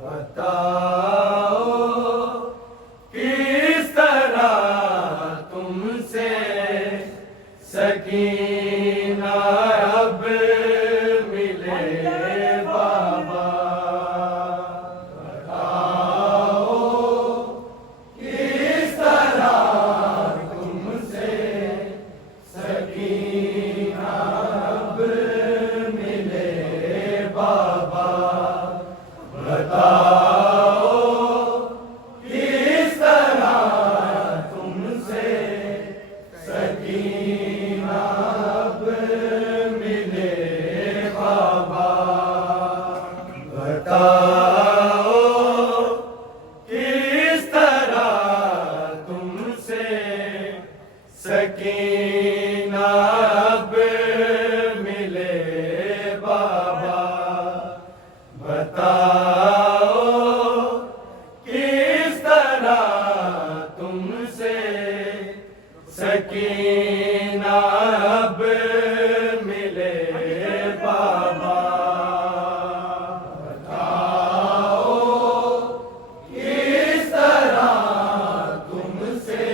بتاؤ کس طرح تم سے سکینہ اب ملے بابا، بتاؤ کس طرح تم سے سکینہ اب ملے بابا، بتاؤ کس طرح تم سے سکینہ اب ملے بابا، بتاؤ کس طرح تم سے سکینہ اب ملے بابا، بتاؤ کس طرح تم سے سکینہ اب ملے بابا، بتاؤ کس طرح تم سے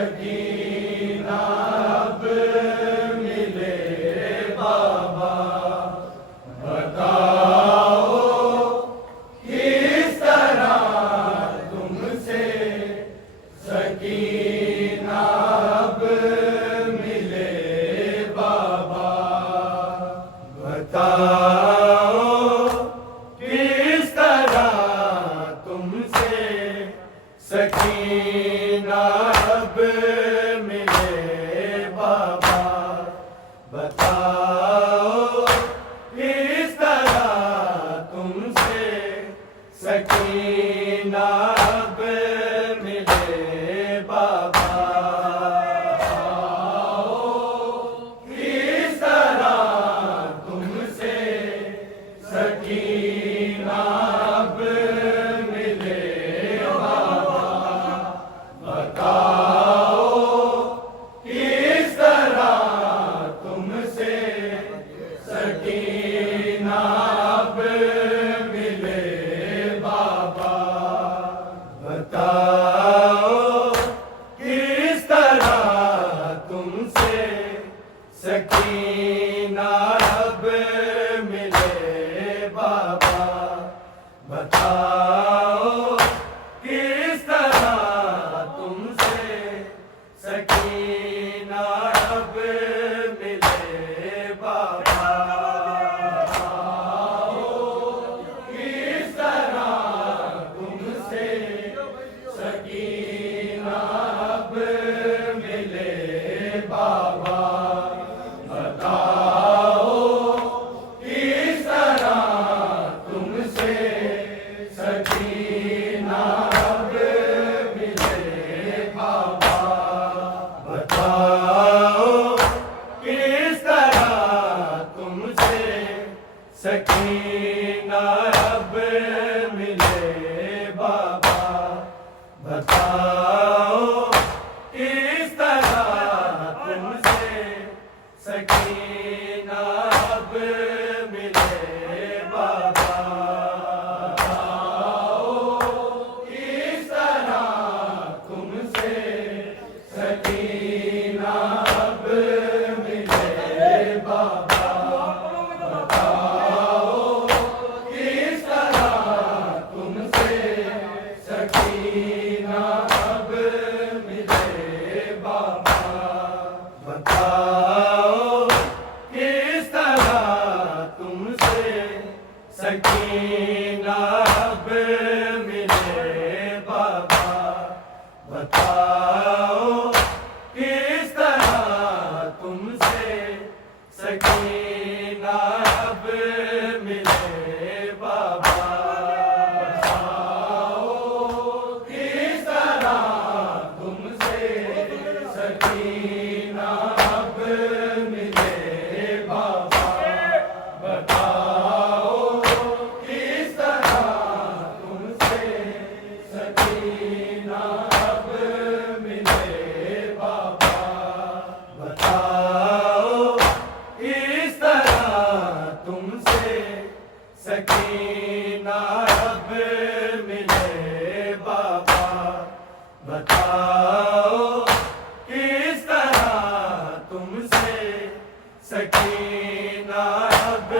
سکینہ اب ملے بابا، بتاؤ کس طرح تم سے سکینہ اب ملے بابا، بتاؤ کس طرح تم سے سکینہ اب ملے بابا، بتاؤ کس طرح تم سے سکینہ اب ملے بابا، کس طرح تم سے سکینہ اب ملے بابا، بتاؤ کس طرح تم سے سکینہ اب ملے بابا، بتاؤ کس طرح تم سے سکینہ اب ملے بابا، بتاؤ کس طرح تم سے سکینہ اب ملے بابا، کس طرح تم سے سکینہ اب ملے بابا، بتاؤ کس طرح تم سے سکینہ اب ملے بابا، بتاؤ کس طرح تم سے سکینہ اب ملے بابا، بتاؤ کس طرح تم سے سکینہ اب ملے بابا، بتاؤ کس طرح تم سے سکینہ اب ملے بابا، بتاؤ کس طرح تم سے سکینہ اب ملے بابا، بتاؤ کس طرح تم سے سکینہ اب ملے بابا، بتاؤ کس طرح تم سے سکینہ اب ملے بابا، بتاؤ کس طرح تم سے سکینہ اب ملے بابا، بتاؤ کس سکینہ اب ملے بابا بتاؤ کس طرح تم سے سکینہ اب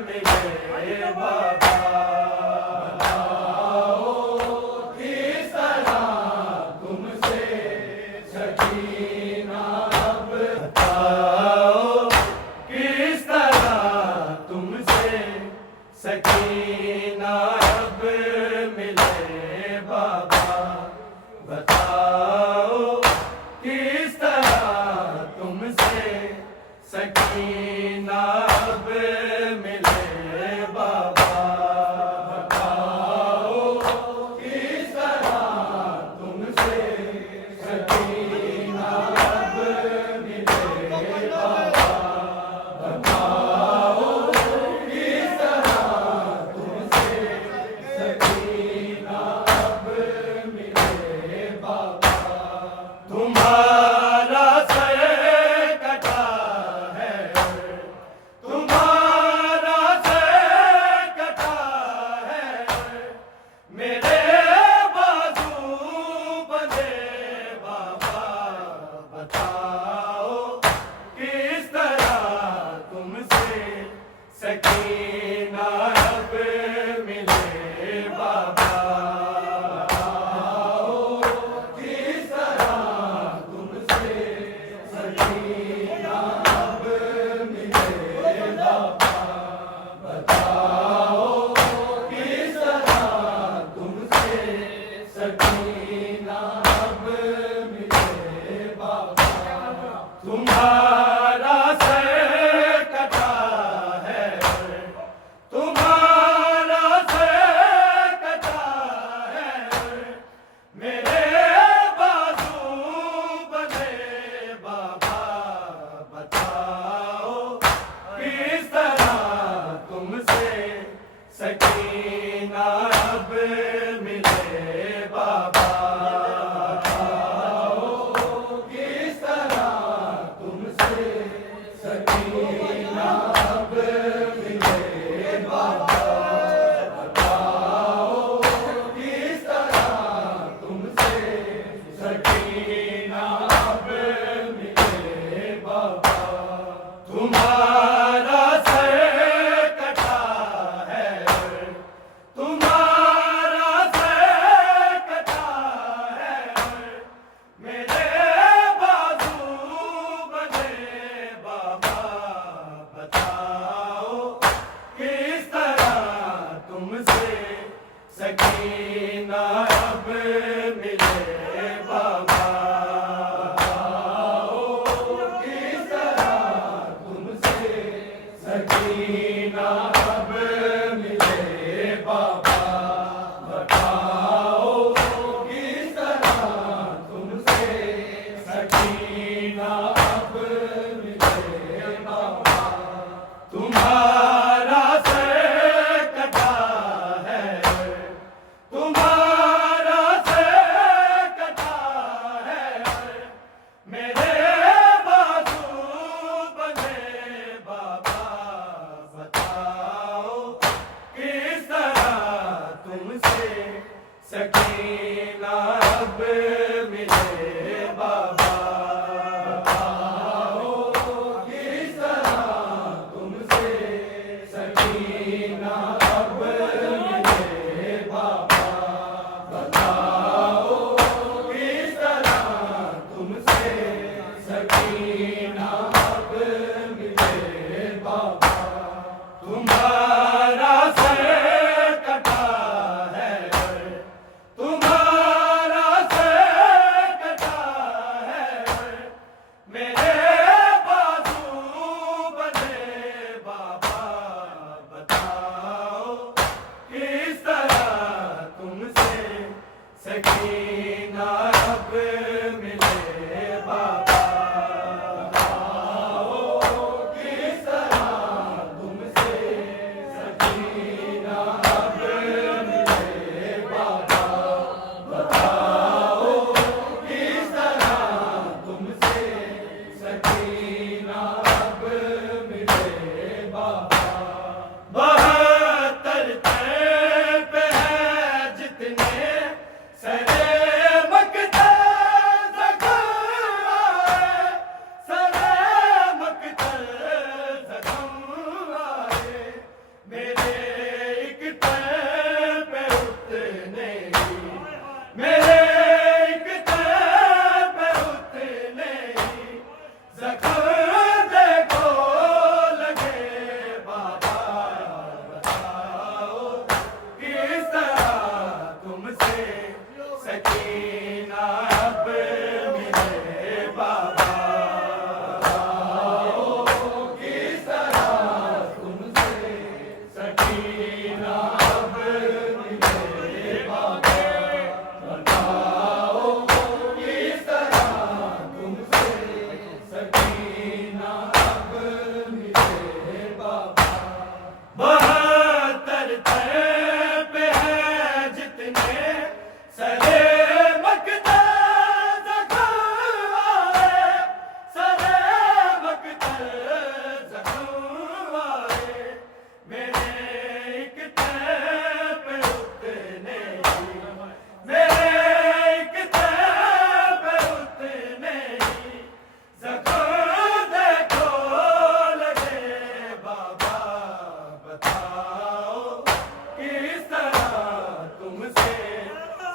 ملے بابا کس طرح تم سے سکینہ اب بتاؤ کس طرح تم سے سکینہ اب ملے بابا بتاؤ کس طرح تم سے سکینہ اب ملے بابا بتاؤ کس طرح تم سے سکینہ اب ملے بابا بتاؤ کس طرح تم سے سکینہ اب ملے بابا تمہارا سر کٹا ہے تمہارا سر کٹا ہے میرے بازو بندھے بابا بتاؤ کس طرح تم سے سکینہ اب ملے بابا بتاؤ کس طرح تم سے سکینہ اب ملے بابا بتاؤ کس طرح تم سے سکینہ اب ملے بابا تمہارا سر کٹا ہے تمہارا سر کٹا ہے میرے بازو بندھے بابا بتاؤ کس طرح تم سے سکینہ اب ملے بابا بتاؤ کس طرح تم سے سکینہ اب ملے بابا بتاؤ کس طرح تم سے سکینہ اب ملے بابا تمہارا سر کٹا ہے تمہارا سر کٹا ہے میرے بازو بندھے بابا بتاؤ کس طرح تم سے سکینہ اب ملے بابا بتاؤ کس طرح تم سے سکینہ اب ملے بابا بتاؤ کس طرح تم سے سکینہ اب ملے بابا تمہارا سر کٹا ہے تمہارا سر کٹا ہے میرے بازو بندھے بابا بتاؤ کس طرح تم سے سکینہ اب ملے بابا بتاؤ کس طرح تم سے سکینہ اب ملے بابا بتاؤ کس طرح تم سے سکینہ اب ملے بابا تمہارا سر کٹا ہے تمہارا سر سکینہ اب ملے بابا بتاؤ کس طرح تم سے سکینہ اب ملے بابا بہتر پہ ہے جتنے سرے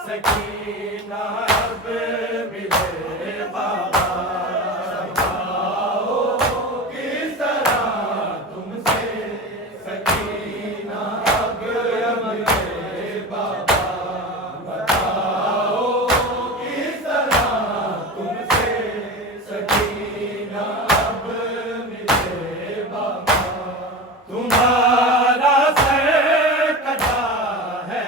سکینہ اب ملے بابا بتاؤ کس طرح تم سے سکینہ اب ملے بابا بتاؤ کس طرح تم سے سکینہ اب ملے بابا تمہارا سر کٹا ہے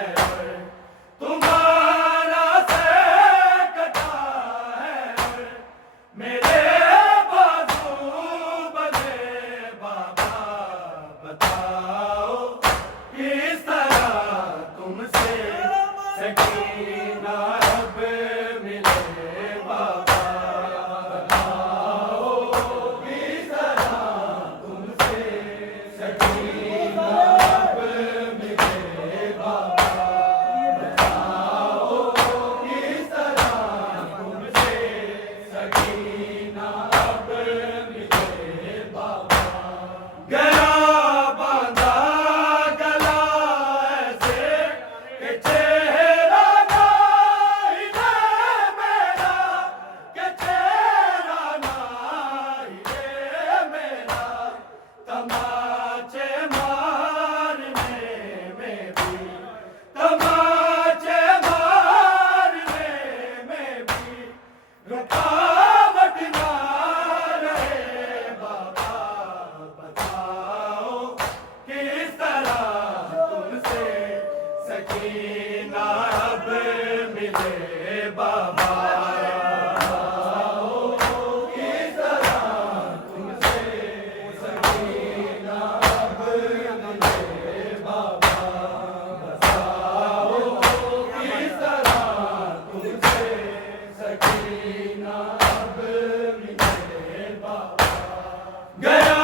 سکینہ اب ملے بابا بتاؤ کس طرح تم سے سکینہ اب ملے بابا بتاؤ کس طرح تم سے سکینہ اب ملے بابا گیا باندھا گلا ایسے کہ سکینہ اب ملے بابا کس طرح تم سے سکینہ اب ملے بابا بتاؤ کس طرح تم سے سکینہ اب ملے بابا گیا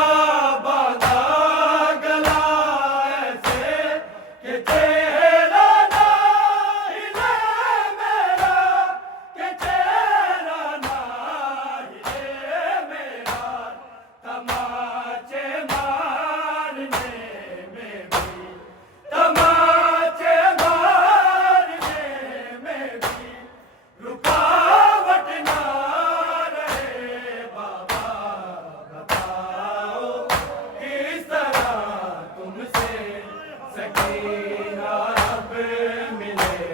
سکینہ اب ملے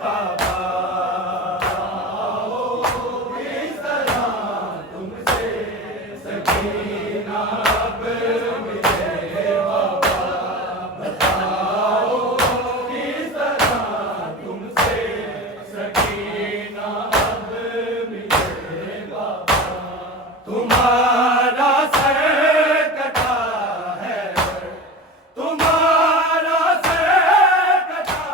بابا کس طرح تم سے سکینہ اب ملے بابا بتاؤ کس طرح تم سے سکینہ اب ملے بابا تمہارا سر کٹا ہے تمہارا سر کٹا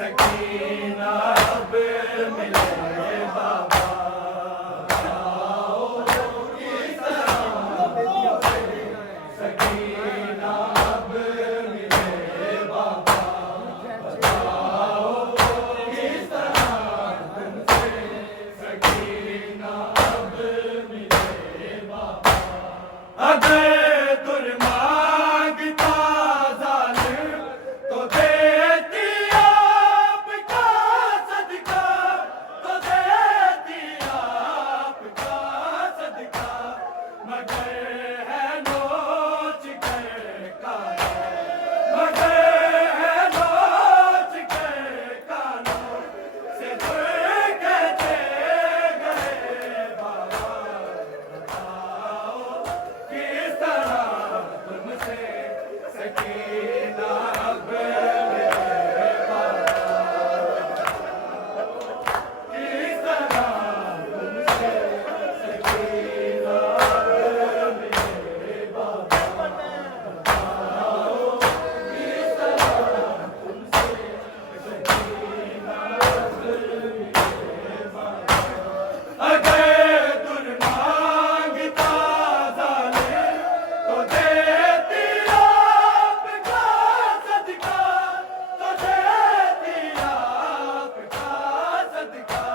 سکینہ اب ملے بابا کس طرح سکینہ اب ملے بابا کس طرح تم سے سکینہ اب ملے بابا اگر در مانگتا ظالم تو دیتی آپ کا صدقہ تو دیتی آپ کا صدقہ مگر ہے نوچ کر کانوں مگر ہے نوچ کر کانوں سے دور کہتے گئے بابا بتاؤ کس طرح تم سے سکینہ اب ملے بابا کس طرح تم سے سکینہ اب ملے بابا بتاؤ کس طرح تم سے سکینہ اب ملے بابا اگر در مانگتا ظالم تو دیتی آپ کا صدقہ تو دیتی آپ کا صدقہ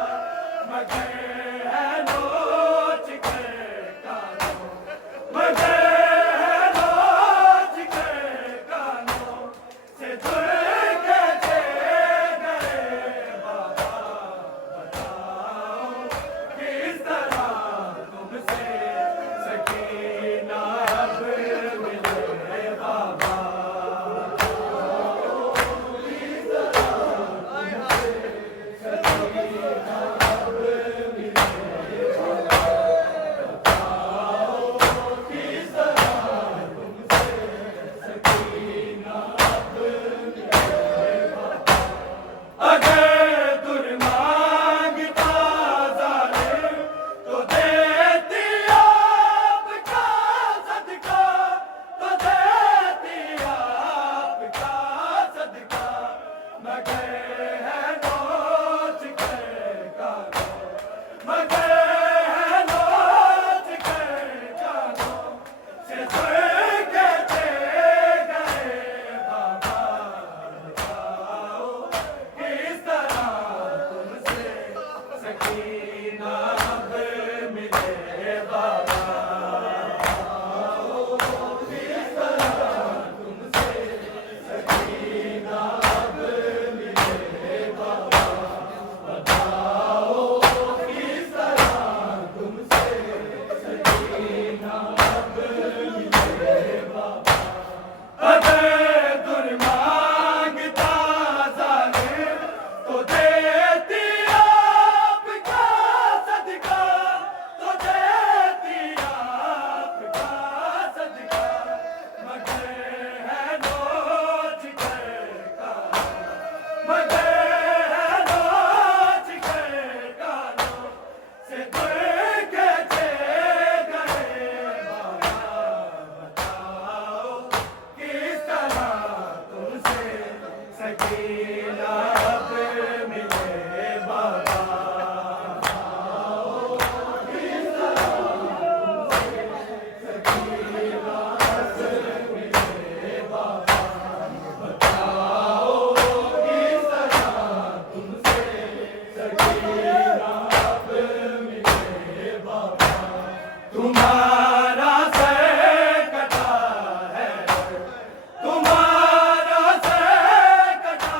مگر ہے نوچ کر کانوں مگر ہے نوچ کر کانوں سے دور کہتے گئے بابا بتاؤ کس طرح تم سے سکینہ اب ملے بابا کس طرح تم سے سکینہ اب ملے بابا بتاؤ کس طرح تم سے سکینہ اب ملے بابا اگر در مانگتا ظالم تو دیتی آپ کا صدقہ تو دیتی آپ کا صدقہ مگر ہے نوچ کر کانوں مگر ہے نوچ کر کانوں سے دور کہتے گئے بابا بتاؤ کس طرح تم سے سکینہ اب ملے بابا کس طرح تم سے سکینہ اب ملے بابا بتاؤ کس طرح تم سے سکینہ اب ملے بابا اگر در مانگتا ظالم تو دیتی آپ کا صدقہ تو دیتی آپ کا صدقہ مگر ہے نوچ کر کانوں مگر ہے نوچ کر کانوں سے دور کہتے گئے بابا بتاؤ کس طرح تم سے سکینہ اب ملے بابا کس طرح تم سے سکینہ اب ملے بابا بتاؤ کس طرح تم سے سکینہ اب ملے بابا تمہارا سر کٹا ہے تمہارا سر کٹا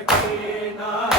سکینہ